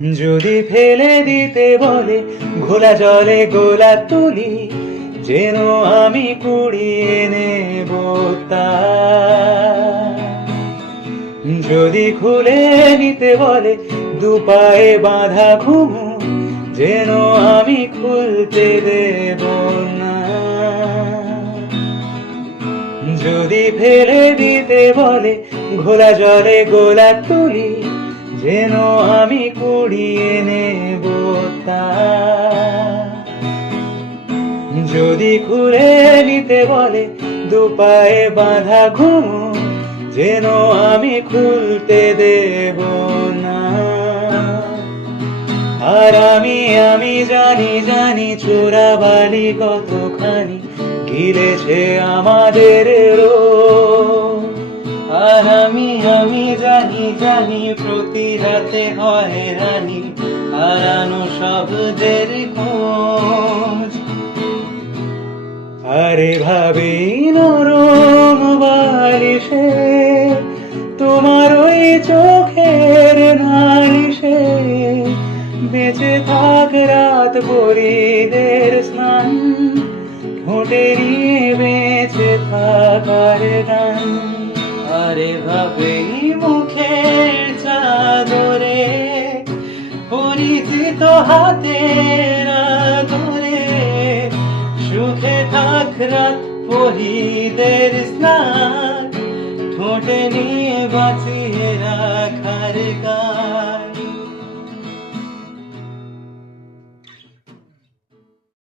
যদি ফেলে দিতে বলে, ঘোলা জলে গোলা তুলি, যেন আমি কুড়িয়ে নেব যদি খুলে নিতে বলে দু পায়ে বাঁধা ঘুমু, যেন আমি খুলতে দেব না। যদি ফেলে দিতে বলে, ঘোলা জলে গোলা তুলি, যেন আমি কুড়িয়ে নেব তা। যদি খুলে নিতে বলে দু পায়ে বাঁধা ঘুমু, যেন আমি খুলতে দেব না। আর আমি আমি জানি জানি চোরাবালি কতখানি, গিলেছে আমাদের জানি জানি, প্রতি রাতে হয় রানি, হারানো শব্দের খোঁজ। আরে ভাবি, নরম বালিশে, তোমার ওই চোখের নালিশে, বেঁচে থাক রাত পরিদের স্নান ঠোঁটে নিয়ে বেঁচে থাকার গান। হাতের ধরে সুখে থাক রাত পরিদের স্নান ঠোঁটে নিয়ে বাঁচিয়ে রাখার গান